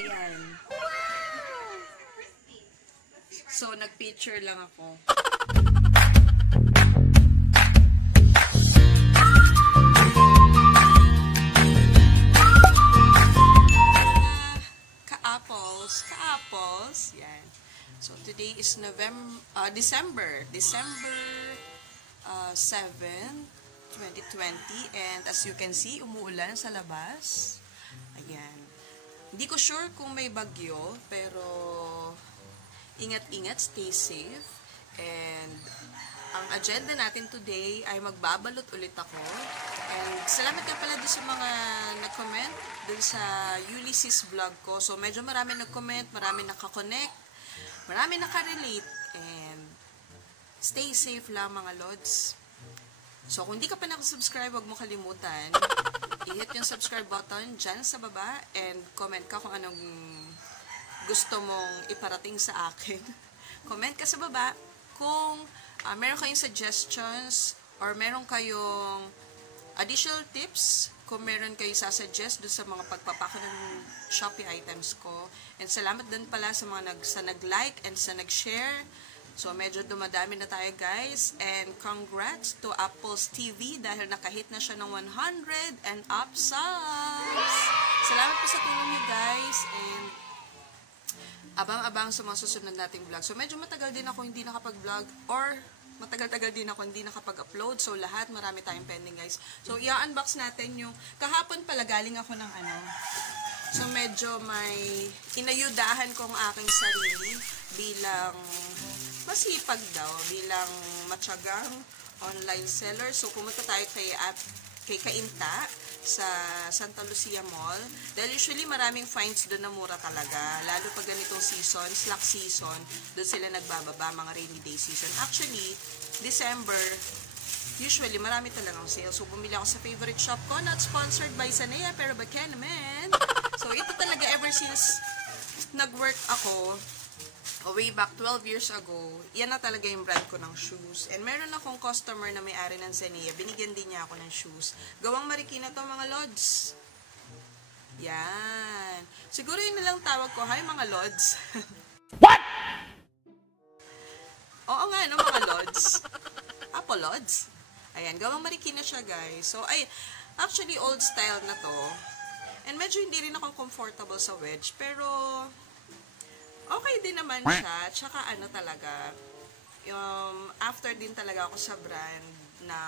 Ayan. So, nag-picture lang ako. Ka-apples. Yan. So, today is December 7, 2020. And as you can see, umuulan sa labas. Ayan. Hindi ko sure kung may bagyo, pero ingat-ingat, stay safe. And ang agenda natin today ay magbabalot ulit ako. And salamat ka pala doon sa mga nag-comment doon sa Ulysses vlog ko. So, medyo marami nag-comment, marami nakakonect, marami nakarelate. And stay safe lang mga lods. So, kung hindi ka pa nakasubscribe, huwag mo kalimutan. I-hit yung subscribe button dyan sa baba and comment ka kung anong gusto mong iparating sa akin. Comment ka sa baba kung meron kayong suggestions or meron kayong additional tips, kung meron kayong sasuggest doon sa mga pagpapako ng Shopee items ko. And salamat din pala sa mga nag-like and sa nag-share. So, medyo dumadami na tayo, guys. And congrats to Apples TV dahil nakahit na siya ng 100 and up subs. Salamat po sa tulong niyo, guys. And abang-abang sa mga susunod nating vlog. So, medyo matagal din ako hindi nakapag-vlog or matagal-tagal din ako hindi nakapag-upload. So, lahat marami tayong pending, guys. So, i-unbox natin yung kahapon pala galing ako ng So, medyo may inayudahan ko ang aking sarili bilang masipag daw, bilang matyagang online seller. So, pumunta tayo kay Kainta sa Santa Lucia Mall. Dahil usually maraming finds doon na mura talaga. Lalo pag ganitong season, slack season, doon sila nagbababa, mga rainy day season. Actually, December, usually marami talagang sale. So, bumili ako sa favorite shop ko. Not sponsored by Sanea, pero baka naman. So, ito talaga ever since nag-work ako, way back 12 years ago, yan na talaga yung brand ko ng shoes. And meron akong customer na may-ari ng Sanea. Binigyan din niya ako ng shoes. Gawang Marikina to mga lods. Yan. Siguro yun na lang tawag ko. Hi mga lods. What? Oo nga, no mga lods. Apo lods. Ayan, Gawang Marikina siya, guys. So, actually old style na to. And medyo hindi rin ako comfortable sa wedge. Pero okay din naman siya. Tsaka talaga, after din talaga ako sa brand na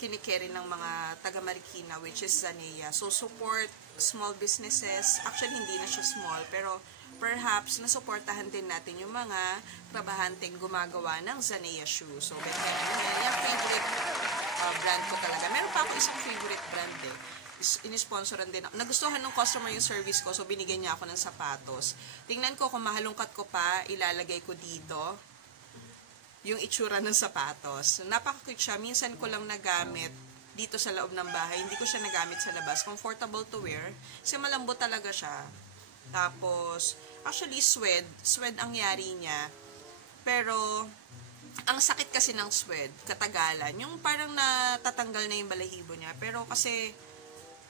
kinikerry ng mga taga Marikina, which is Sanea. So, support small businesses. Actually, hindi na siya small, pero perhaps nasuportahan din natin yung mga trabahanteng gumagawa ng Sanea shoes. So, yung favorite brand ko talaga. Meron pa ako isang favorite brand inisponsoran din ako. Nagustuhan ng customer yung service ko, so binigyan niya ako ng sapatos. Tingnan ko kung mahalungkat ko pa, ilalagay ko dito yung itsura ng sapatos. Napaka-cute siya. Minsan ko lang nagamit dito sa loob ng bahay. Hindi ko siya nagamit sa labas. Comfortable to wear. Kasi malambot talaga siya. Tapos, actually, suede ang yari niya. Pero, ang sakit kasi ng suede, katagalan. Yung parang natatanggal na yung balahibo niya. Pero kasi,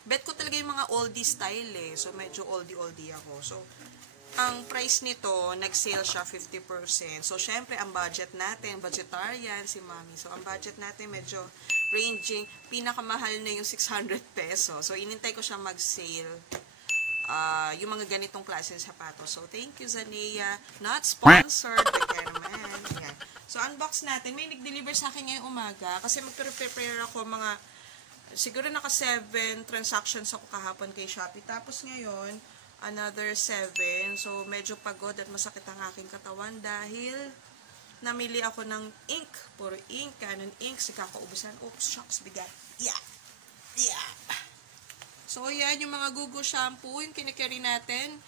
bet ko talaga yung mga oldie style So, medyo oldie ako. So, ang price nito, nag-sale siya 50%. So, syempre, ang budget natin, budgetarian si Mami. So, ang budget natin medyo ranging, pinakamahal na yung 600 pesos. So, inintay ko siya mag-sale. Yung mga ganitong klase ng sapatos. So, thank you, Sanea. Not sponsored, but kaya naman. Ayan. So, unbox natin. May nag-deliver sa akin ngayong umaga. Kasi mag-prepare ako siguro naka 7 transactions ako kahapon kay Shopee. Tapos ngayon, another 7. So, medyo pagod at masakit ang aking katawan dahil namili ako ng ink. Puro ink, Canon ink. Kakaubusan. Oops, shucks, bigat. Yeah. So, yan yung mga Gugu shampoo, yung kinikerry natin.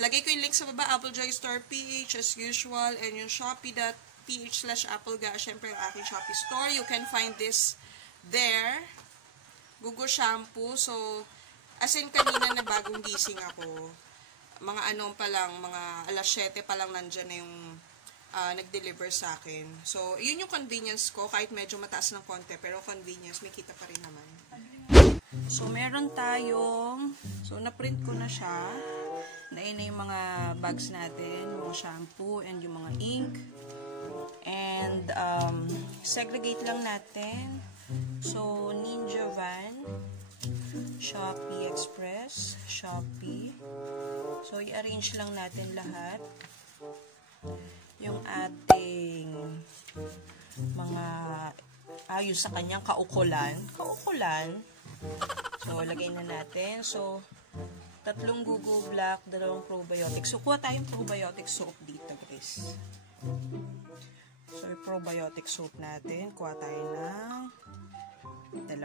Lagay ko yung link sa baba, Applejoy Store PH as usual, and yung shopee.ph/applega, syempre yung aking Shopee store. You can find this there. Gugu shampoo. So, as in kanina na bagong gising ako, mga mga alas 7 pa lang nandyan na yung nag-deliver sa akin. So, yun yung convenience ko, kahit medyo mataas ng konti, pero convenience, may kita pa rin naman. So, meron tayong, so, na-print ko na siya. Nain na yung mga bags natin, mga shampoo, and yung mga ink. And, segregate lang natin. So, Ninja Van, Shopee Express, Shopee. So, i-arrange lang natin lahat. Yung ating mga ayos sa kanyang kaukulan. So, lagay na natin. So, 3 Gugu Black, 2 probiotics. So, kuha tayong probiotic soap dito, guys. So, yung probiotic soap natin, kuha tayo ng 2.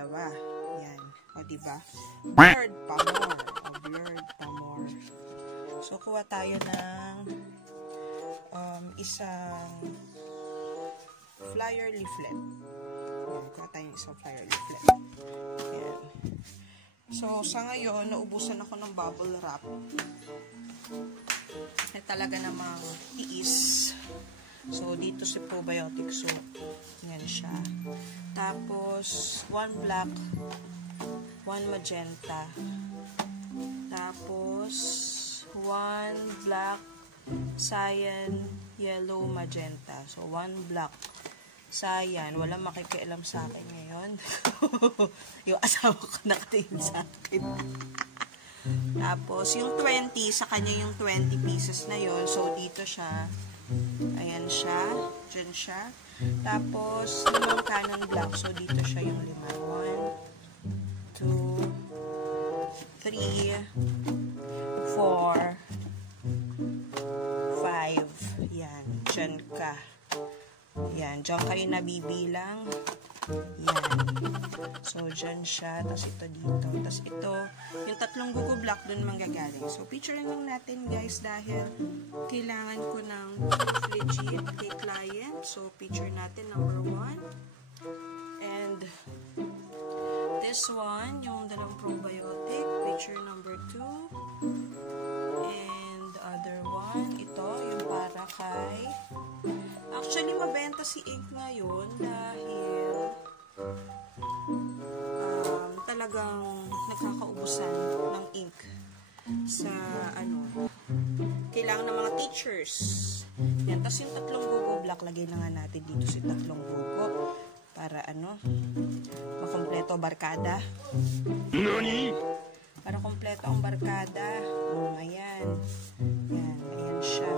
Yan. O, diba? Blurred pa more. So, kuha tayo ng isang flyer leaflet. Yan, kuha tayo ng isang flyer leaflet. Yan. So, sa ngayon, naubusan ako ng bubble wrap. Na talaga namang tiis. So, dito si probiotic soap. Yan siya. Tapos, 1 black, 1 magenta. Tapos, 1 black, cyan, yellow, magenta. So, 1 black, cyan. Walang makikialam sa akin ngayon. Yung asawa ko nakatingin sa akin. Tapos, yung 20, sa kanya yung 20 pieces na yon. So, dito siya. Ayan siya. Diyan siya. Tapos, yung Canon Black. So, dito siya yung 5. 1, 2, 3, 4, 5. Yan. Diyan ka. Yan. Diyan kayo nabibilang. Yan. So, dyan siya. Tapos ito dito. Tapos ito, yung 3 Gugu Black dun manggagaling. So, picturein lang natin, guys, dahil kailangan ko ng legit kay client. So, picture natin number 1. And this one, yung 2 probiotic. Picture number 2. And the other one, ito, yung para kay... Actually, mabenta si ink ngayon dahil talagang nagkakaubusan ng ink sa kailangan ng mga teachers. Yan. Tapos yung 3 Gugu Black, lagay na nga natin dito si 3 Gugu para makompleto barkada. Nani? Para kompleto ang barkada. Ayan. Yan. Ayan siya.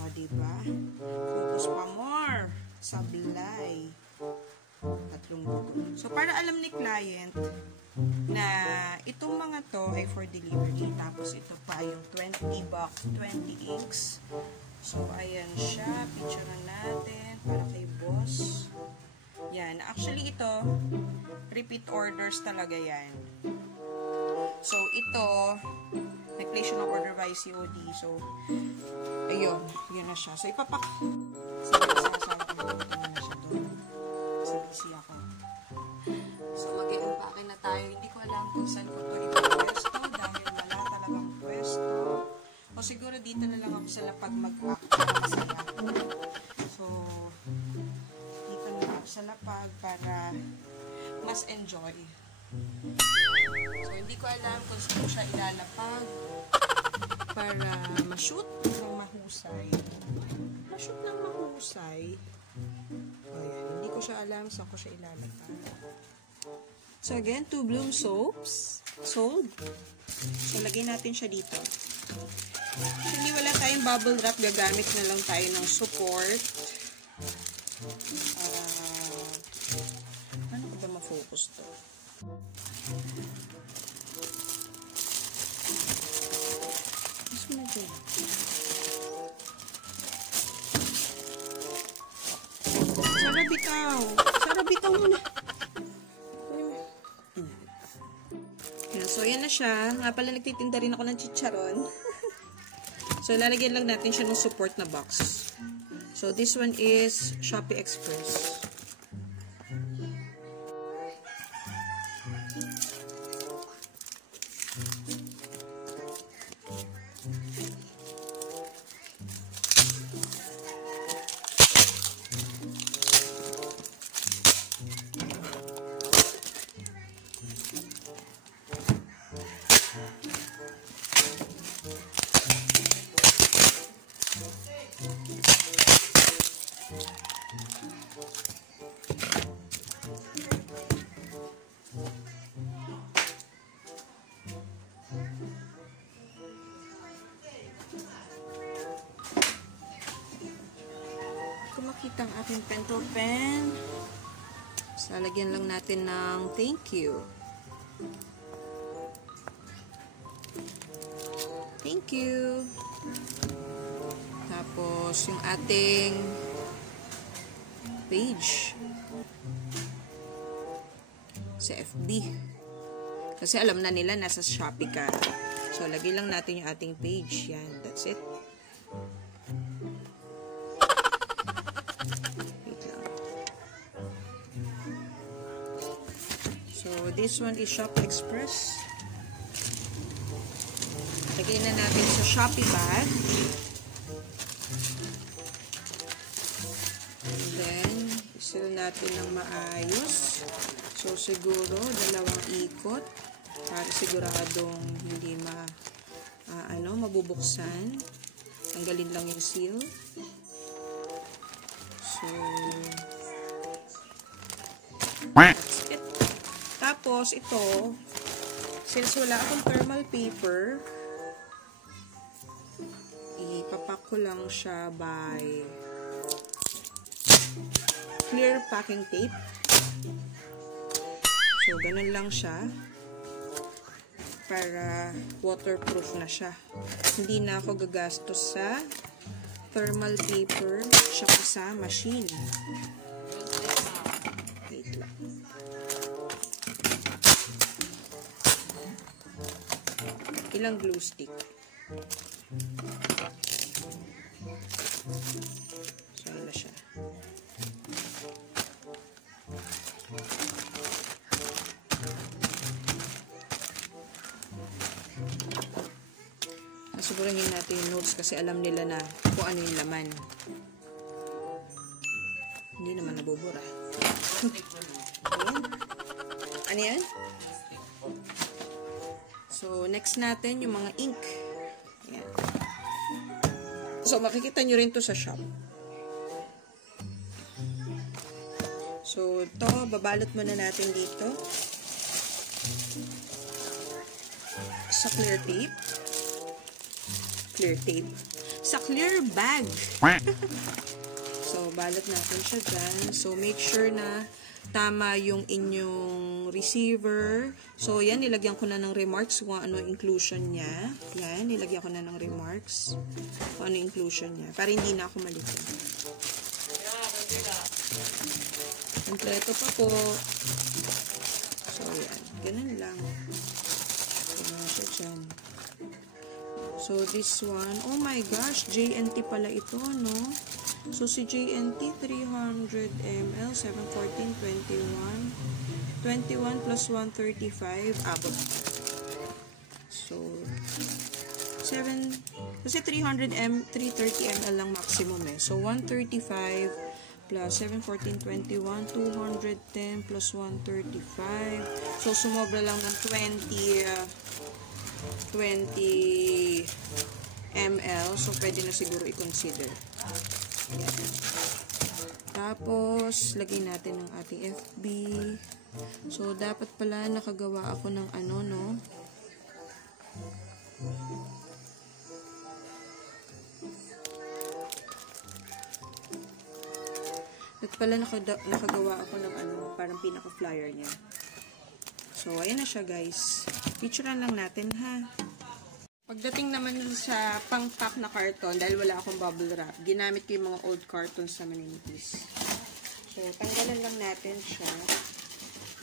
O, diba? Focus pa more. Sablay. 3 Gugu. So, para alam ni client na itong mga to ay for delivery. Tapos, ito pa yung 20 box, 20 inks. So, ayan siya. Picture na natin para kay boss. Yan. Actually, ito, repeat orders talaga yan. So, ito, nag-place siya ng order by COD. So, ayun. Yun na siya. So, ipapak... Sabi na siya doon. Kasi busy ako. So, mag-i-unpacking na tayo. Hindi ko alam kung saan ko ito ipapwesto dahil wala talagang pwesto. O siguro dito na lang ako sa lapag mag-pack para masaya. So, dito na lang ako sa lapag para mas enjoy. So, hindi ko alam kung saan siya ilalapag para ma-shoot ng mahusay. Ma-shoot ng mahusay. Ayan, hindi ko siya alam saan ko siya ilalapag. So, again, 2 Bloom soaps. Sold. So, lagay natin siya dito. Hindi wala tayong bubble wrap, gagamit na lang tayo ng support. Ano ko ba ma-focus to? Mas medyo. Sarabitaw. Sarabitaw muna. So, yan na siya. Nga pala, nagtitinda rin ako ng chicharon. So, lalagyan lang natin siya ng support na box. So, this one is Shopee Express. ang aking pentel pen. So, lagyan lang natin ng thank you. Thank you. Tapos, yung ating page sa FB. Kasi alam na nila nasa Shopee ka. So, lagay lang natin yung ating page. Yan, that's it. Wait lang. So, this one is Shop Express. Lagay na natin sa Shopee bag. And then, isil natin ng maayos. So, siguro, 2 ikot para siguradong hindi mabubuksan. Tanggalin lang yung seal. So, that's it. Tapos, ito, since wala akong thermal paper, ipapak ko lang siya by clear packing tape. So, ganun lang siya para waterproof na siya. Hindi na ako gagastos sa thermal paper tsaka sa machine. Wait lang. Ilang glue stick. So, wala siya. Sigurahin natin yung notes kasi alam nila na kung ano yung laman. Hindi naman nabubura. Ayan. Ano yan? So, next natin yung mga ink. Ayan. So, makikita nyo rin to sa shop. So, ito, babalot muna natin dito sa clear tape. Clear tape. Sa clear bag. So, balot natin siya dyan. So, make sure na tama yung inyong receiver. So, yan, nilagyan ko na ng remarks kung ano inclusion niya. Yan, nilagyan ko na ng remarks kung ano inclusion niya. Para hindi na ako malito. Kompleto pa po. So, yan. Ganun lang. Ganun siya dyan. So, this one, oh my gosh, JNT pala ito, no? So, si JNT, 300 ml, 714, 21. 21 plus 135, abot. So, 7, kasi 330 ml lang maximum eh. So, 135 plus 714, 21, 210 plus 135. So, sumobra lang ng 20 ml. So, pwede na siguro i-consider. Ayan. Tapos, lagay natin ang ating FB. So, dapat pala nakagawa ako ng ano, no? Dapat pala nakagawa ako ng ano, parang pinaka-flyer niya. So, ayan na siya, guys. Picturean lang natin, ha? Pagdating naman sa pang-pack na carton, dahil wala akong bubble wrap, ginamit ko yung mga old cartons sa maninipis. So, tanggalan lang natin siya.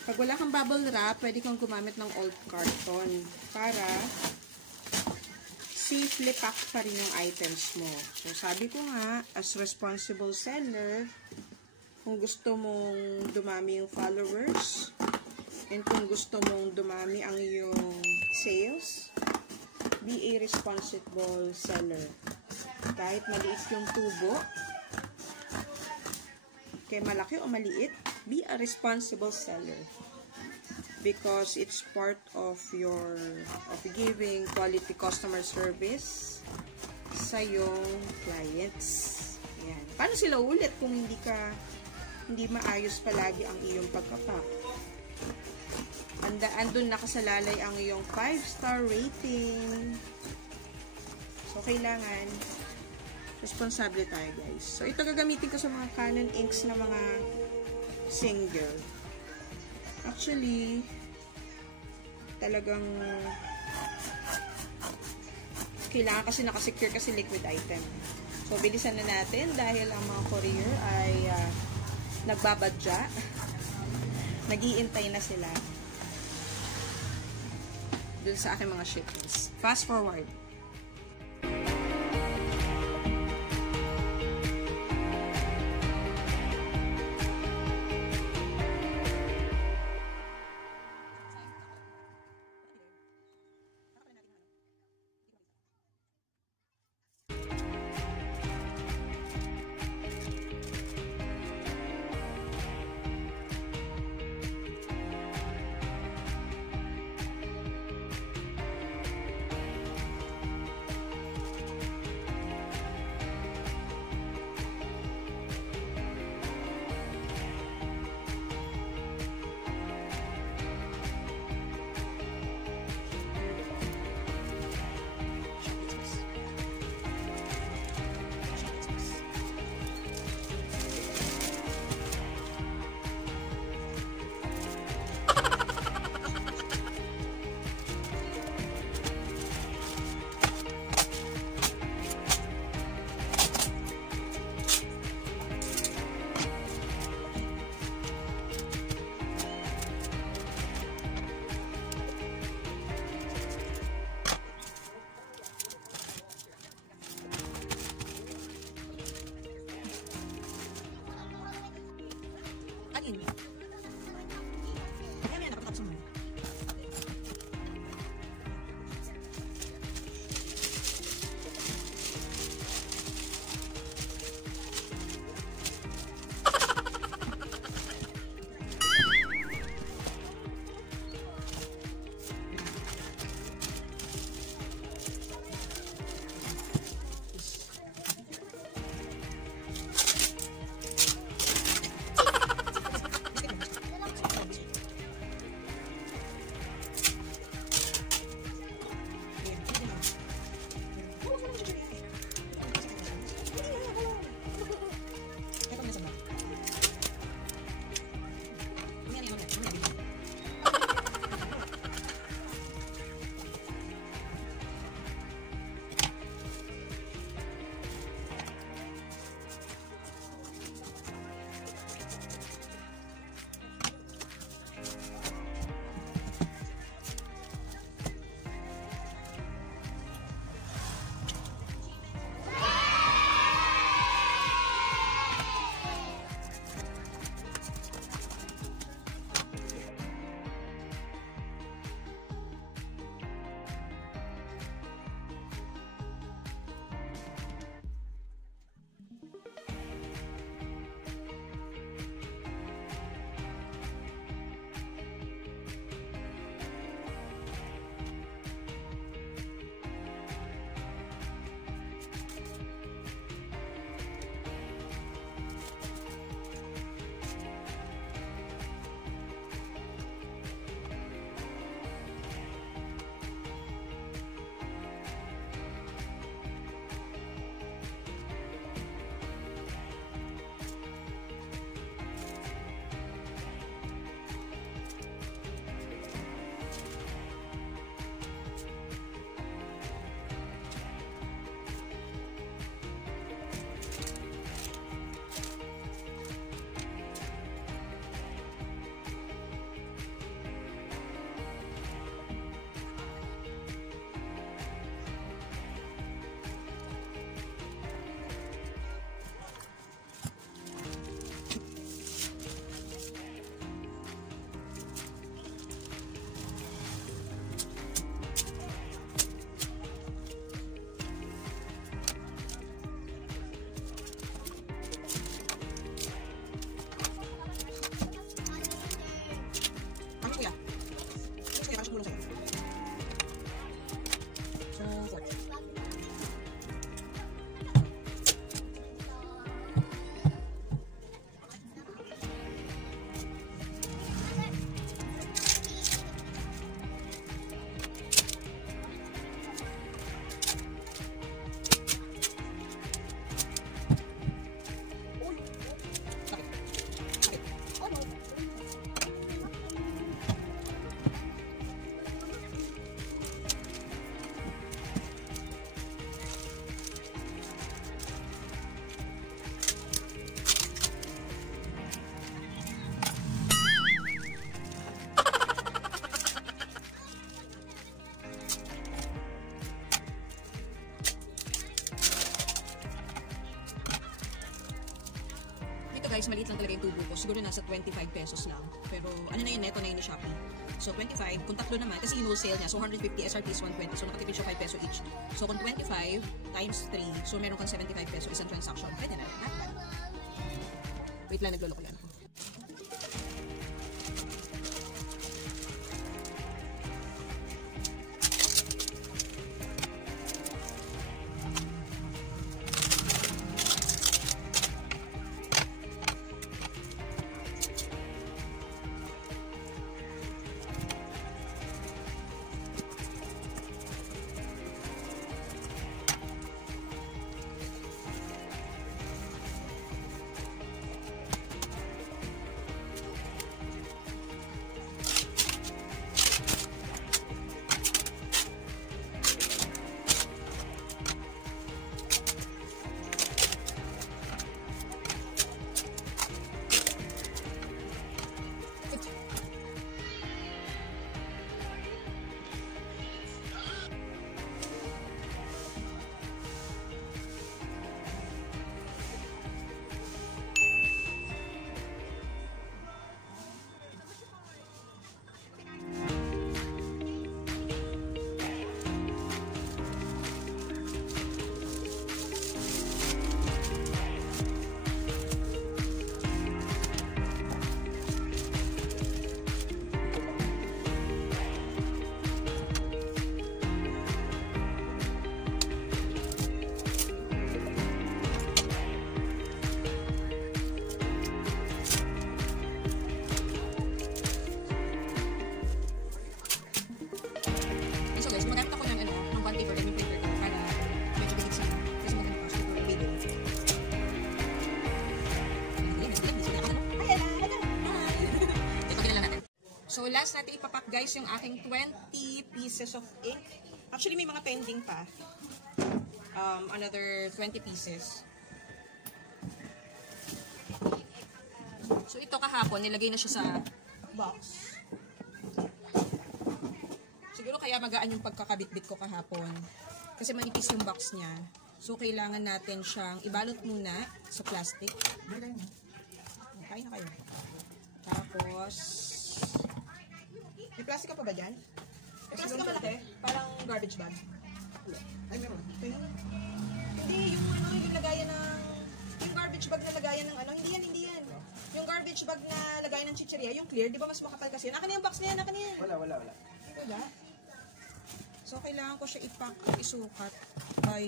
Pag wala kang bubble wrap, pwede kang gumamit ng old carton para safely pack pa rin yung items mo. So, sabi ko nga, as responsible seller, kung gusto mong dumami yung followers, and kung gusto mong dumami ang iyong sales, be a responsible seller. Kahit maliit yung tubo, kaya malaki o maliit, be a responsible seller. Because it's part of giving quality customer service sa iyong clients. Ayan. Paano sila ulit kung hindi maayos palagi ang iyong pagkapak? Andun nakasalalay ang iyong 5-star rating. So, kailangan Responsable tayo, guys. So, ito gagamitin ko sa mga Canon inks na mga single. Actually, talagang kailangan kasi nakasecure kasi liquid item. So, bilisan na natin dahil ang mga courier ay nagbabadya. Nag-iintay na sila dun sa aking mga shipments. Fast forward. guys, maliit lang talaga yung tubo ko. Siguro nasa 25 pesos lang. Pero ano na yun, neto na yun ni Shopee. So 25, kung tatlo naman, kasi in-wholesale niya. So 150, SRP is 120. So nakatipid siya 5 peso each. So kung 25 times 3, so meron kang 75 peso isang transaction. Pwede na rin. Not bad. Wait lang, nagluloko yan ako. So last natin ipapak guys yung aking 20 pieces of ink. Actually may mga pending pa. Another 20 pieces. So ito kahapon nilagay na siya sa box. Siguro kaya magaan yung pagkakabit-bit ko kahapon. Kasi manipis yung box niya. So kailangan natin siyang ibalot muna sa plastic. Okay na kayo. Tapos may plastic ka pa ba dyan? Plastic ka malaki? Parang garbage bag. Ay, meron. Hindi, yung ano, yung lagayan ng... Yung garbage bag na lagayan ng ano, hindi yan. Yung garbage bag na lagayan ng chicheria, yung clear, di ba mas makapal kasi? Naka na yung box na yan, naka na yan. Wala. Wala? So, kailangan ko siya isukat by...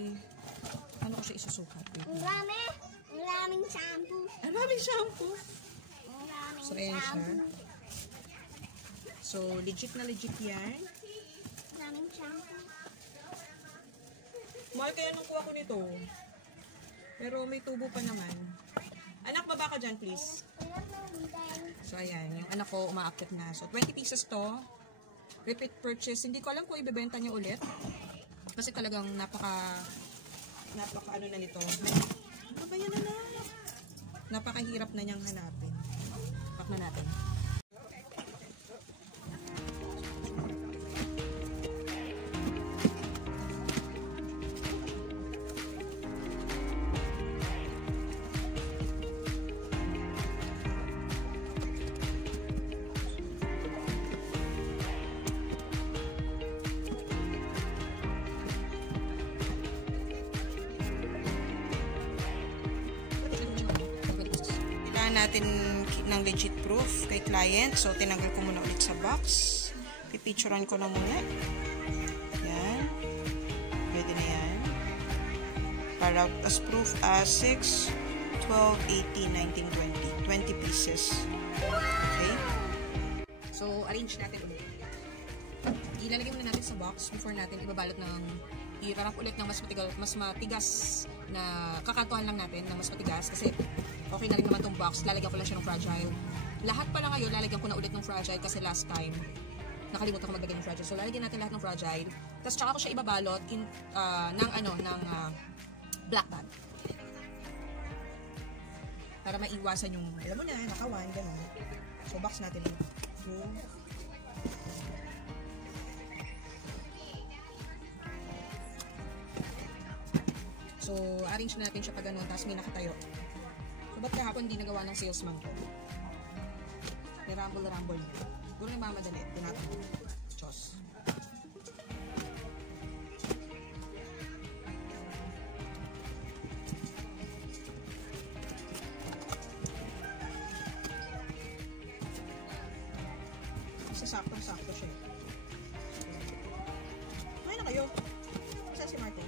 Ano ko siya isusukat? Ang raming shampoo. Ang raming shampoo? So, ayan siya. So, legit na legit yan. Daming shampoo. Mahal kaya nung kuha ko nito. Pero may tubo pa naman. Anak, baba ka dyan, please. So, ayan. Yung anak ko umaakit na. So, 20 pieces to. Repeat purchase. Hindi ko alam kung ibebenta niya ulit. Kasi talagang napaka ano na nito. Ano ba yan, anak? Napakahirap na niyang hanapin. Pack na natin. Natin ng legit proof kay client. So, tinanggal ko muna ulit sa box. Pipicturean ko na muna. Yan. Pwede na yan. Para as proof as 6, 12, 18, 19, 20. 20 pieces. Okay? So, arrange natin ulit. Ilalagay muna natin sa box before natin ibabalot ng i-wrap ulit ng mas matigas na kakatuhan lang natin ng mas matigas kasi okay na rin naman tong box. Lalagyan ko lang siya ng fragile. Lahat pala ngayon, lalagyan ko na ulit ng fragile kasi last time, nakalimutan ko maglagay ng fragile. So, lalagyan natin lahat ng fragile. Tapos, tsaka ko siya ibabalot ng black bag. Para maiwasan yung, alam mo na, nakawan, gano'n. So, box natin ulit. So, arrange natin siya pag gano'n, tapos may nakatayo. So, Ba't kahapon hindi nagawa ng salesman ko? Nirumble niya. Siguro nagmamadali. Tinatanong. Diyos. Saktong-sakto siya. Kumain na kayo. Saan si Martin?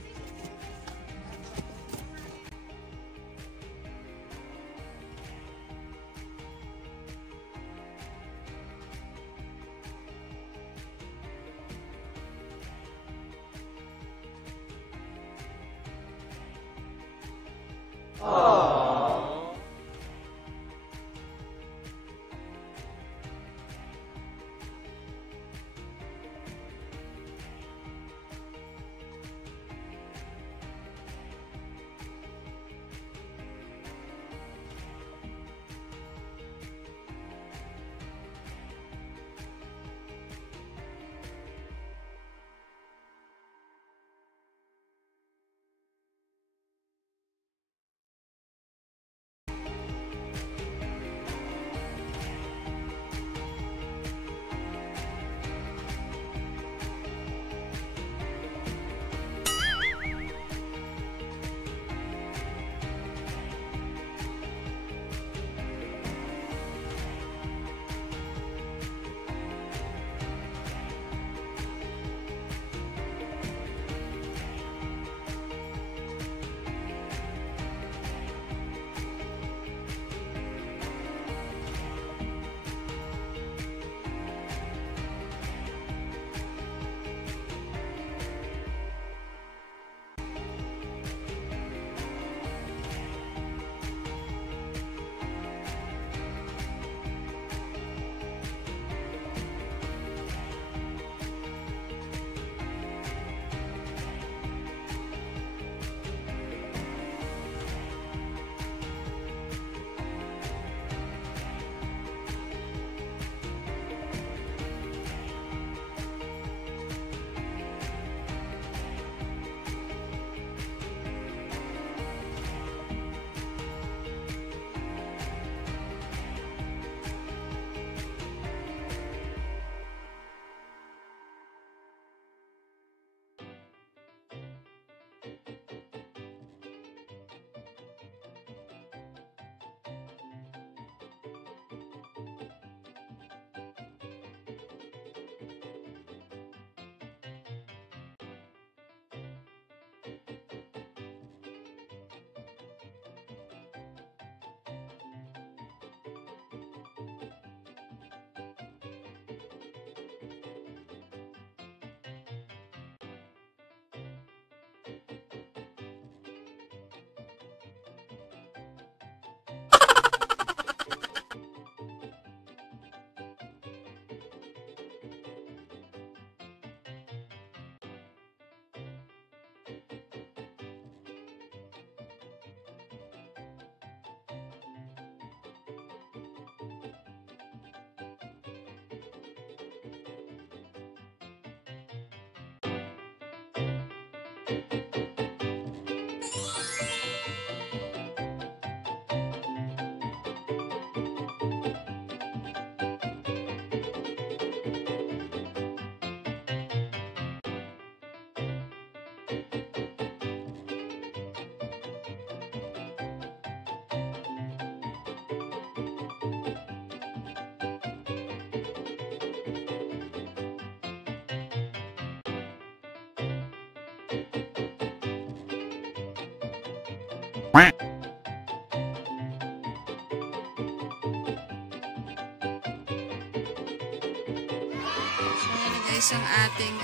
Guys, ang ating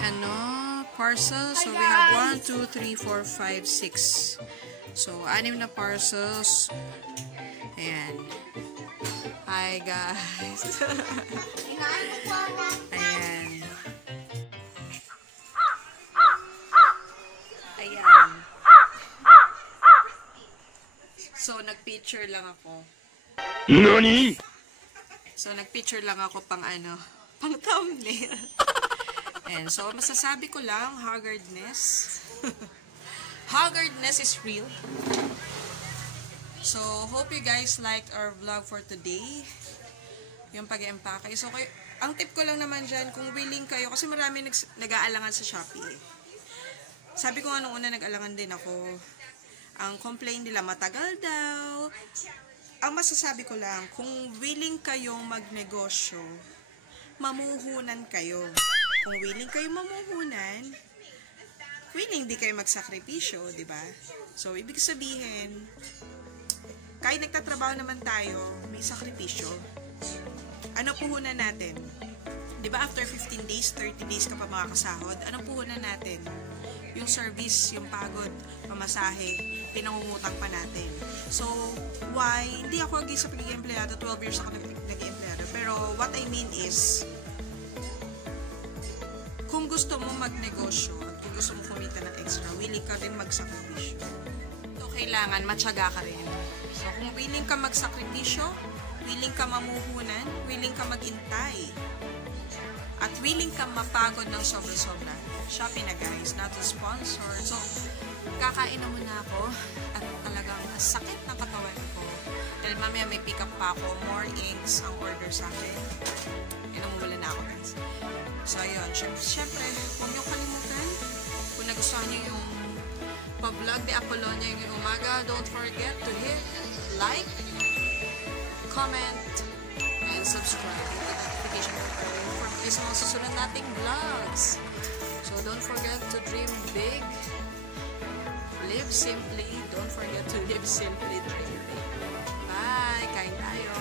parcel. So, we have 1, 2, 3, 4, 5, 6. So, 6 na parcels. Ayan. Hi, guys. Ayan. Ayan. So, nag-picture lang ako. NANI?! So, nag-picture lang ako pang pang thumbnail. And so, masasabi ko lang, haggardness. Haggardness is real. So, hope you guys liked our vlog for today. Yung pag-empake. So, ang tip ko lang naman dyan, kung willing kayo, kasi marami nag-aalangan sa Shopee. Sabi ko nga nung una, nag-alangan din ako. Ang complaint nila, matagal daw. Ang masasabi ko lang, kung willing kayong magnegosyo, mamuhunan kayo. Kung willing kayong mamuhunan, willing di kayo magsakripisyo, di ba? So, ibig sabihin, kahit nagtatrabaho naman tayo, may sakripisyo. Ano puhunan natin? Di ba after 15 days, 30 days ka pa makakasahod? Anong puhunan natin? Yung service, yung pagod, pamasahe, pinangungutang pa natin. So, why? Hindi ako agi sa pagiging empleyado, 12 years ako naging empleyado. Pero what I mean is, kung gusto mo magnegosyo at kung gusto mo kumita ng extra, willing ka rin magsakripisyo. So, kailangan matyaga ka rin. So, kung willing ka magsakripisyo, willing ka mamuhunan, willing ka maghintay, at willing ka mapagod ng sobra-sobra, Shopee na guys, not a sponsor. So, kakain na muna ako at talagang sakit ng katawan ko. Dahil mamaya may pick up pa ako, more inks ang order sa akin. Namumula na ako guys. So, ayun. Siyempre, huwag niyo kalimutan. Kung nagustuhan niyo yung pa-vlog ni Apollonia yung umaga, don't forget to hit like, comment, and subscribe with the notification bell for mga sa mga susunod nating vlogs. So, don't forget to dream big, live simply, don't forget to live simply, dream big. Bye! Kain tayo!